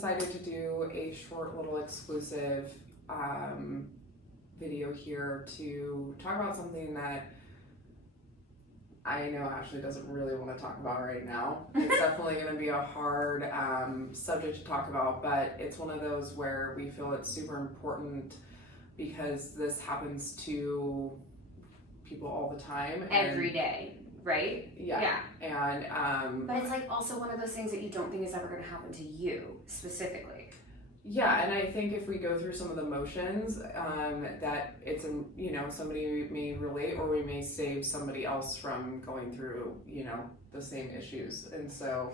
decided to do a short little exclusive video here to talk about something that I know Ashlee doesn't really want to talk about right now. It's definitely going to be a hard subject to talk about, but it's one of those where we feel it's super important because this happens to people all the time. Every day, right? Yeah. And but it's like also one of those things that you don't think is ever going to happen to you specifically. Yeah, and I think if we go through some of the motions, that it's, somebody may relate, or we may save somebody else from going through, the same issues. And so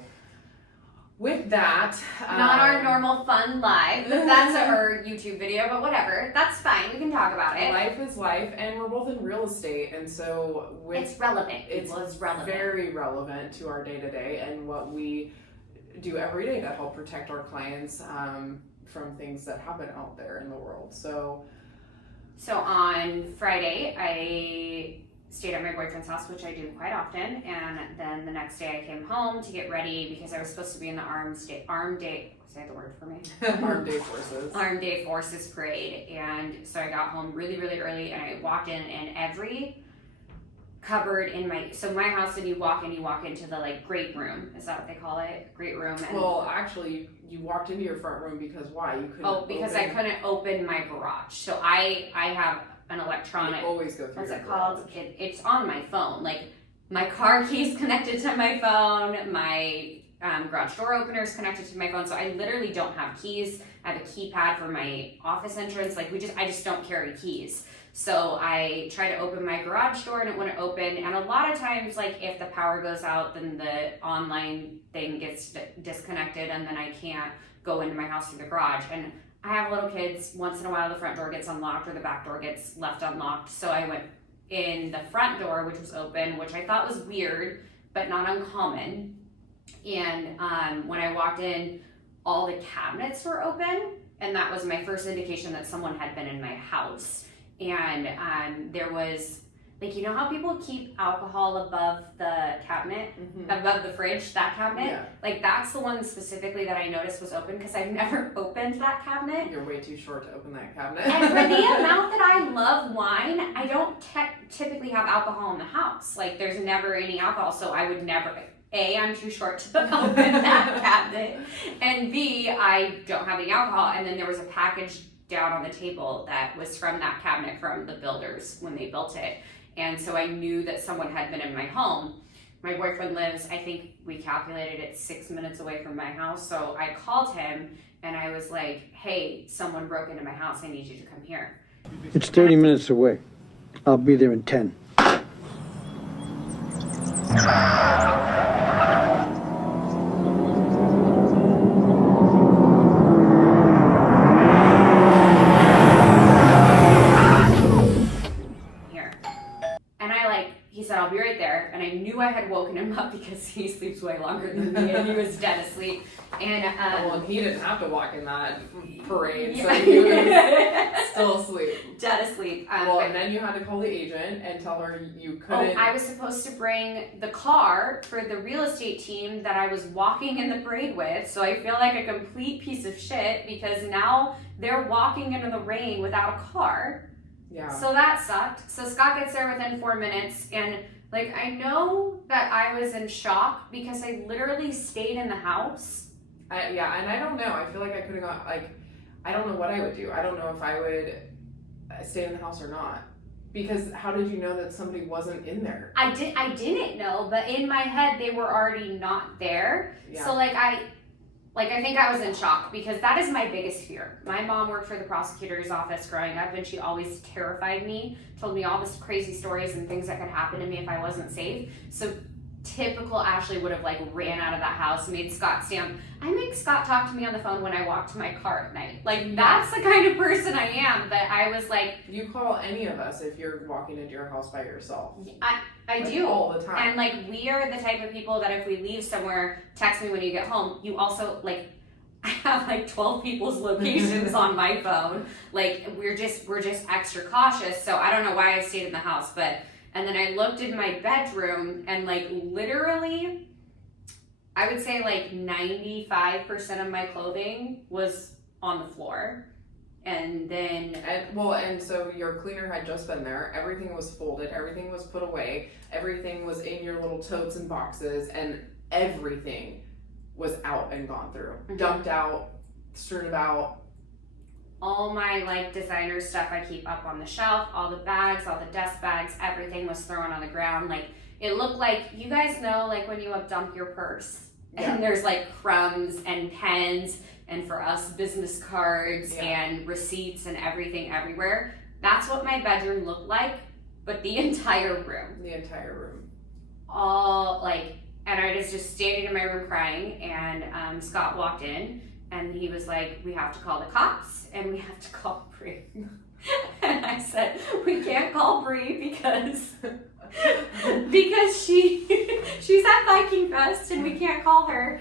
with that... Not our normal fun live, that's our YouTube video, but whatever. That's fine, we can talk about it. Life is life, and we're both in real estate, and so... It's relevant, it's relevant. Very relevant to our day-to-day and what we do every day to help protect our clients from things that happen out there in the world. So on Friday, I stayed at my boyfriend's house, which I do quite often, and then the next day I came home to get ready because I was supposed to be in the Armed Day, say the word for me. Armed Day Forces. Armed Day Forces Parade. And so I got home really, really early, and I walked in, and every cupboard in my house, when you walk into the great room. Is that what they call it? Great room. And well, actually, you walked into your front room because why? You couldn't. Because I couldn't open my garage. So I have an electronic. You always go through. What's your it garage. called? It's on my phone. Like my car key's connected to my phone. My garage door opener is connected to my phone. So I literally don't have keys. I have a keypad for my office entrance. I just don't carry keys. So I try to open my garage door and it wouldn't open. And a lot of times, if the power goes out, then the online thing gets disconnected and then I can't go into my house through the garage. And I have little kids. Once in a while, the front door gets unlocked or the back door gets left unlocked. So I went in the front door, which was open, which I thought was weird, but not uncommon. And when I walked in, all the cabinets were open. And that was my first indication that someone had been in my house. And there was, how people keep alcohol above the cabinet, above the fridge, that cabinet? Yeah. That's the one specifically that I noticed was open because I've never opened that cabinet. You're way too short to open that cabinet. And for the amount that I love wine, I don't typically have alcohol in the house. There's never any alcohol, so I would never... A, I'm too short to open that cabinet. And B, I don't have any alcohol. And then there was a package down on the table that was from that cabinet from the builders when they built it. And so I knew that someone had been in my home. My boyfriend lives, I think we calculated it 6 minutes away from my house. So I called him and I was like, hey, someone broke into my house. I need you to come here. It's 30 minutes away. I'll be there in 10. He said, I'll be right there. And I knew I had woken him up because he sleeps way longer than me and he was dead asleep. And he didn't have to walk in that parade, so he was still asleep. Dead asleep. And then you had to call the agent and tell her you couldn't. I was supposed to bring the car for the real estate team that I was walking in the parade with. So I feel like a complete piece of shit because now they're walking into the rain without a car. Yeah. So that sucked. So Scott gets there within 4 minutes, and I know that I was in shock because I literally stayed in the house. And I don't know. I feel like I could have gone. I don't know what I would do. I don't know if I would stay in the house or not. Because how did you know that somebody wasn't in there? I didn't know, but in my head they were already not there. Yeah. So I think I was in shock because that is my biggest fear. My mom worked for the prosecutor's office growing up and she always terrified me, told me all this crazy stories and things that could happen to me if I wasn't safe. So typical Ashlee would have ran out of that house, made Scott stand. I make Scott talk to me on the phone when I walk to my car at night. That's the kind of person I am, but I was you call any of us if you're walking into your house by yourself. I do. All the time. And we are the type of people that if we leave somewhere, text me when you get home. You also I have 12 people's locations on my phone. We're just extra cautious. So I don't know why I stayed in the house, and then I looked in my bedroom and literally I would say like 95% of my clothing was on the floor. And then and so your cleaner had just been there. Everything was folded. Everything was put away. Everything was in your little totes and boxes, and everything was out and gone through, dumped out, strewn about. All my like designer stuff I keep up on the shelf. All the bags, all the desk bags, everything was thrown on the ground. Like it looked like, you guys know, like when you dump your purse and there's like crumbs and pens. And for us, business cards and receipts and everything everywhere. That's what my bedroom looked like, but the entire room. The entire room. All like, and I was just standing in my room crying, and Scott walked in, and he was like, we have to call the cops, and we have to call Bree. And I said, we can't call Bree because she's at Viking Fest, and we can't call her.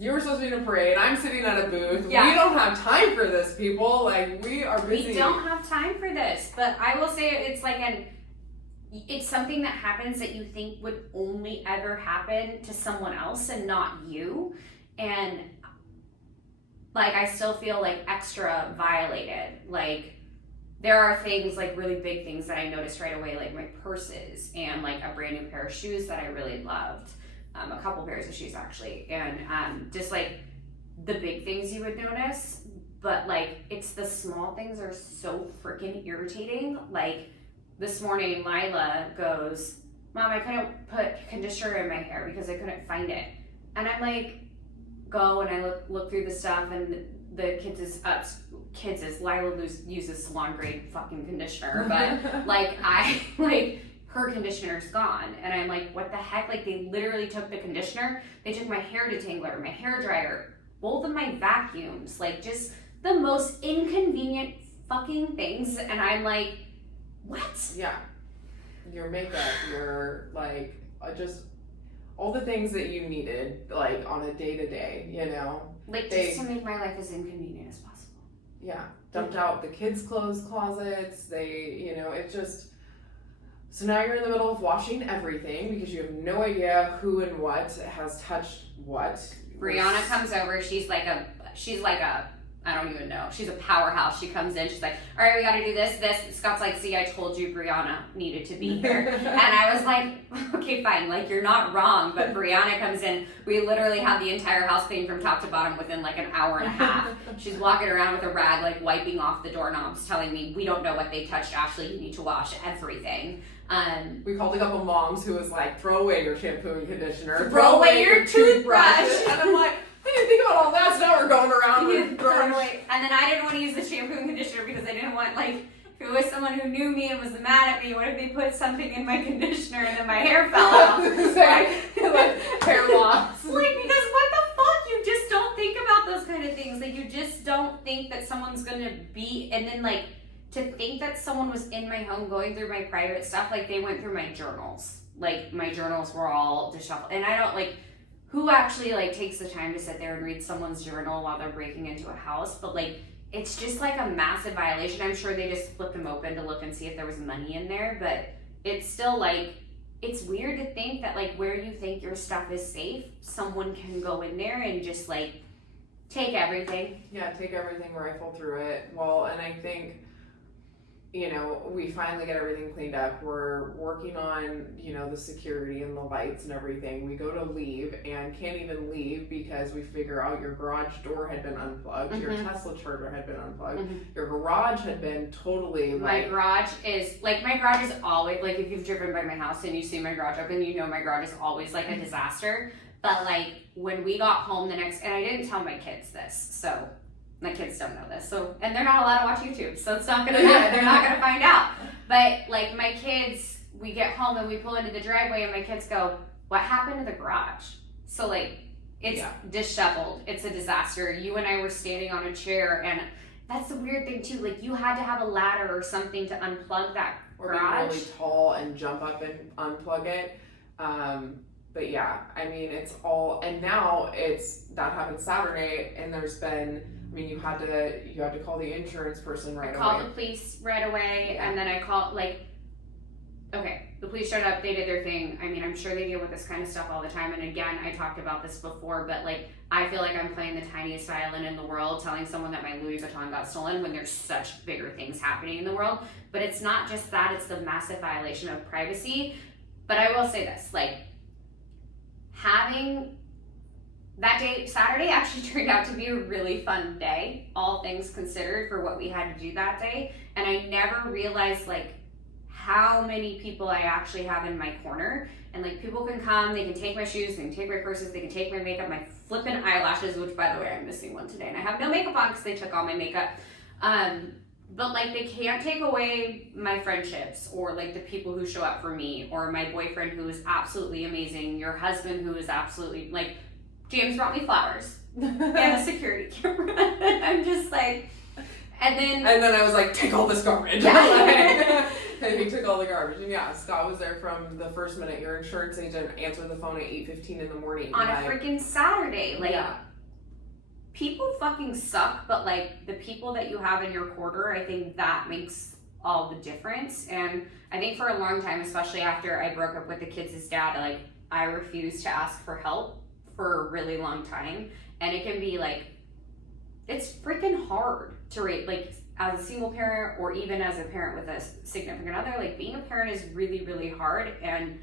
You were supposed to be in a parade. I'm sitting at a booth. Yeah. We don't have time for this, people. Like, we are busy. We don't have time for this. But I will say it's like it's something that happens that you think would only ever happen to someone else and not you. And like, I still feel like extra violated. Like, there are things, like really big things that I noticed right away, like my purses and like a brand new pair of shoes that I really loved. A couple pairs of shoes actually, and just like the big things you would notice, but like it's the small things are so freaking irritating. Like this morning, Lila goes, Mom, I couldn't put conditioner in my hair because I couldn't find it, and I'm like, go and I look through the stuff, and the kids is Lila uses salon grade fucking conditioner, but like her conditioner's gone, and I'm like, what the heck? Like, they literally took the conditioner, they took my hair detangler, my hair dryer, both of my vacuums, like just the most inconvenient fucking things, and I'm like, what? Yeah. Your makeup, your like just all the things that you needed, like on a day-to-day, you know? Like, just to make my life as inconvenient as possible. Yeah. Dumped out the kids' clothes closets, it just. So now you're in the middle of washing everything because you have no idea who and what has touched what. Brianna comes over. She's like a, I don't even know. She's a powerhouse. She comes in. She's like, all right, we got to do this. Scott's like, see, I told you Brianna needed to be here. And I was like, okay, fine. Like, you're not wrong. But Brianna comes in. We literally had the entire house cleaned from top to bottom within like an hour and a half. She's walking around with a rag, like wiping off the doorknobs, telling me, we don't know what they touched. Ashlee, you need to wash everything. We called a couple moms who was like, throw away your shampoo and conditioner. Throw away your toothbrush. And I'm like, I didn't think about all that, so now we're going around with throw away. And then I didn't want to use the shampoo and conditioner because I didn't want, like, if it was someone who knew me and was mad at me, what if they put something in my conditioner and then my hair fell out? like hair loss. Like, because what the fuck? You just don't think about those kind of things. Like, you just don't think that someone's going to be, and then, like, to think that someone was in my home going through my private stuff, like they went through my journals. Like my journals were all disheveled. And I don't like, who actually like takes the time to sit there and read someone's journal while they're breaking into a house? But like, it's just like a massive violation. I'm sure they just flipped them open to look and see if there was money in there, but it's still like, it's weird to think that like where you think your stuff is safe, someone can go in there and just like take everything. Yeah, take everything, rifle through it. Well, and I think, we finally get everything cleaned up. We're working on, the security and the lights and everything. We go to leave and can't even leave because we figure out your garage door had been unplugged, your Tesla charger had been unplugged, your garage had been totally my garage is always, like if you've driven by my house and you see my garage open, my garage is always like a disaster. But like when we got home the next, and I didn't tell my kids this, so my kids don't know this, so, and they're not allowed to watch YouTube, so it's not gonna matter. They're not gonna find out. But like my kids, we get home and we pull into the driveway and my kids go, what happened to the garage? So like, it's disheveled. It's a disaster. You and I were standing on a chair, and that's the weird thing too. Like you had to have a ladder or something to unplug that garage. Or be really tall and jump up and unplug it. But yeah, I mean, it's all, and now that happened Saturday, and there's been, you had to call the insurance person right away. I called the police right away, and then I called, like, okay, the police showed up, they did their thing. I mean, I'm sure they deal with this kind of stuff all the time. And again, I talked about this before, but like, I feel like I'm playing the tiniest violin in the world, telling someone that my Louis Vuitton got stolen when there's such bigger things happening in the world. But it's not just that, it's the massive violation of privacy. But I will say this, like, having that day, Saturday, actually turned out to be a really fun day, all things considered, for what we had to do that day. And I never realized, like, how many people I actually have in my corner. And like, people can come, they can take my shoes, they can take my purses, they can take my makeup, my flippin' eyelashes, which by the way, I'm missing one today, and I have no makeup on because they took all my makeup. But like, they can't take away my friendships, or like the people who show up for me, or my boyfriend who is absolutely amazing, your husband who is absolutely, like, James brought me flowers and a security camera. I'm just like, and then I was like, take all this garbage. Like, and he took all the garbage. And yeah, Scott was there from the first minute. Your insurance agent answered the phone at 8:15 in the morning. On a freaking Saturday. Like, yeah. People fucking suck, but like, the people that you have in your quarter, I think that makes all the difference. And I think for a long time, especially after I broke up with the kids' dad, like, I refused to ask for help for a really long time. And it can be like, it's freaking hard to rate, like, as a single parent, or even as a parent with a significant other. Like, being a parent is really, really hard. And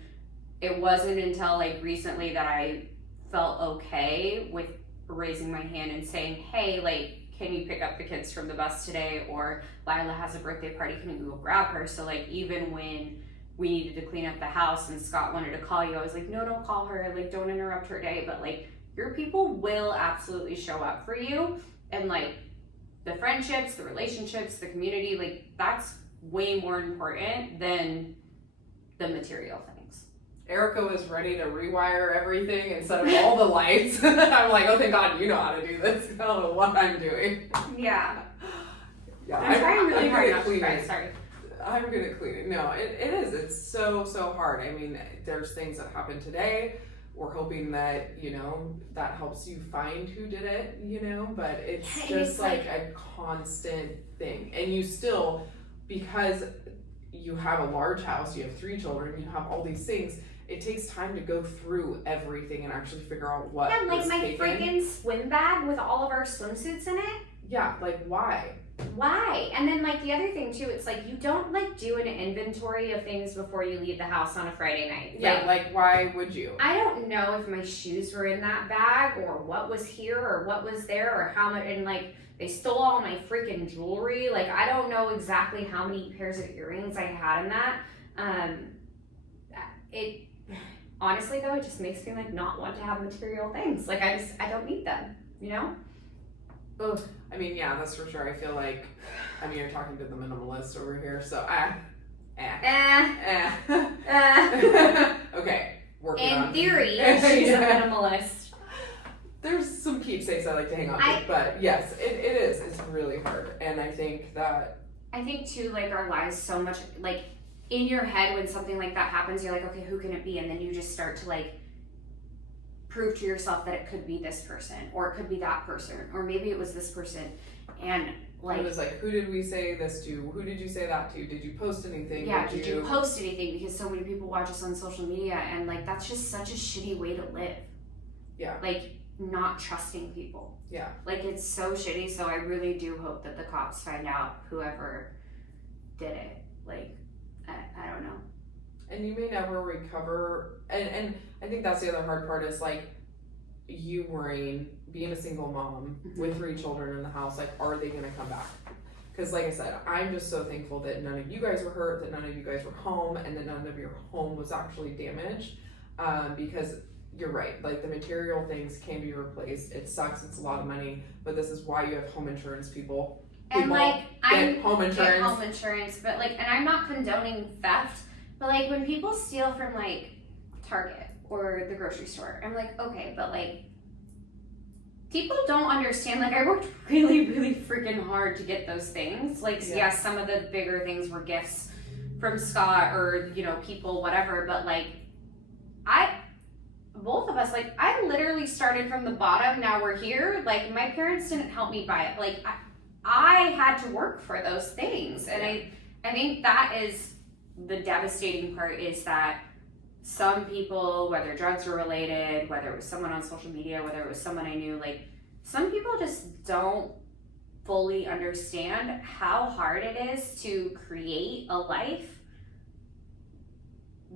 it wasn't until like recently that I felt okay with raising my hand and saying, hey, like, can you pick up the kids from the bus today? Or Lila has a birthday party, can you go grab her? So like, even when we needed to clean up the house and Scott wanted to call you, I was like, no, don't call her, like, don't interrupt her day. But like, your people will absolutely show up for you. And like, the friendships, the relationships, the community, like, that's way more important than the material things. Erica was ready to rewire everything and set up all the lights. I'm like, oh, thank God you know how to do this. I don't know what I'm doing. Yeah. Yeah, I'm trying really hard not to clean cry, it. sorry. I'm good at cleaning. No, it is. It's so hard. I mean, there's things that happened today. We're hoping that, you know, that helps you find who did it, you know, but it's just like a constant thing. And you still, because you have a large house, you have 3 children, you have all these things, it takes time to go through everything and actually figure out what Yeah, like was my taken. freaking swim bag with all of our swimsuits in it. Yeah, like why? Why? And then like, the other thing too, it's like, you don't like do an inventory of things before you leave the house on a Friday night. Yeah, like why would you? I don't know if my shoes were in that bag, or what was here, or what was there, or how much, and like, they stole all my freaking jewelry. Like, I don't know exactly how many pairs of earrings I had in that. It honestly though, it just makes me like not want to have material things. Like, I don't need them, you know? Ugh. I mean, yeah, that's for sure. I feel like, I mean, you're talking to the minimalist over here, so okay, working on. In theory, she's a minimalist. There's some keepsakes I like to hang on to, but yes, it is. It's really hard, and I think too, like, our lives so much, like, in your head when something like that happens, you're like, okay, who can it be? And then you just start to like prove to yourself that it could be this person, or it could be that person, or maybe it was this person. And like, it was like, who did we say this to? Who did you say that to? Did you post anything? Yeah, did you post anything? Because so many people watch us on social media, and like, that's just such a shitty way to live. Yeah. Like, not trusting people. Yeah. Like, it's so shitty. So I really do hope that the cops find out whoever did it. Like, I don't know. And you may never recover. And I think that's the other hard part is like, you worrying, being a single mom with 3 children in the house, like, are they gonna come back? Because like I said, I'm just so thankful that none of you guys were hurt, that none of you guys were home, and that none of your home was actually damaged. Because you're right, like, the material things can be replaced. It sucks, it's a lot of money, but this is why you have home insurance, people. And like, get home insurance, but like, and I'm not condoning theft, but like, when people steal from like Target or the grocery store, I'm like, okay, but like, people don't understand. Like, I worked really, really freaking hard to get those things. Like, yes, some of the bigger things were gifts from Scott or, you know, people, whatever, but like, both of us, like, I literally started from the bottom, now we're here. Like, my parents didn't help me buy it. Like, I had to work for those things. And I think that is the devastating part is that some people, whether drugs were related, whether it was someone on social media, whether it was someone I knew, like, some people just don't fully understand how hard it is to create a life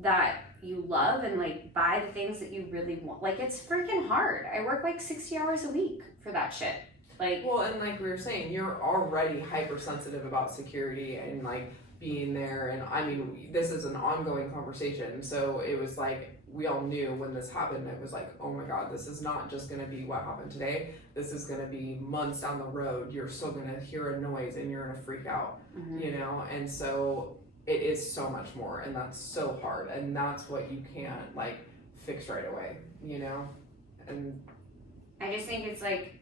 that you love and like buy the things that you really want. Like, it's freaking hard. I work like 60 hours a week for that shit. Like, well, and like we were saying, you're already hypersensitive about security and like being there. And I mean, this is an ongoing conversation. So it was like, we all knew when this happened, it was like, oh my God, this is not just going to be what happened today. This is going to be months down the road. You're still going to hear a noise and you're going to freak out, you know? And so it is so much more, and that's so hard. And that's what you can't like fix right away, you know? And I just think it's like,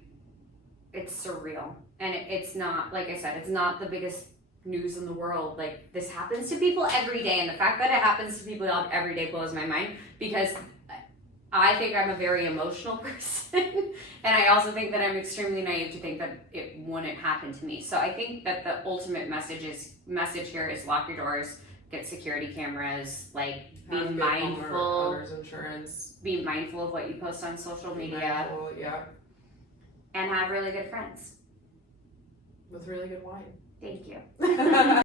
it's surreal. And it's not, like I said, it's not the biggest news in the world. Like, this happens to people every day, and the fact that it happens to people every day blows my mind, because I think I'm a very emotional person, and I also think that I'm extremely naive to think that it wouldn't happen to me. So I think that the ultimate message here is lock your doors, get security cameras, like, be mindful, owner's insurance, be mindful of what you post on social media, and have really good friends with really good wine. Thank you.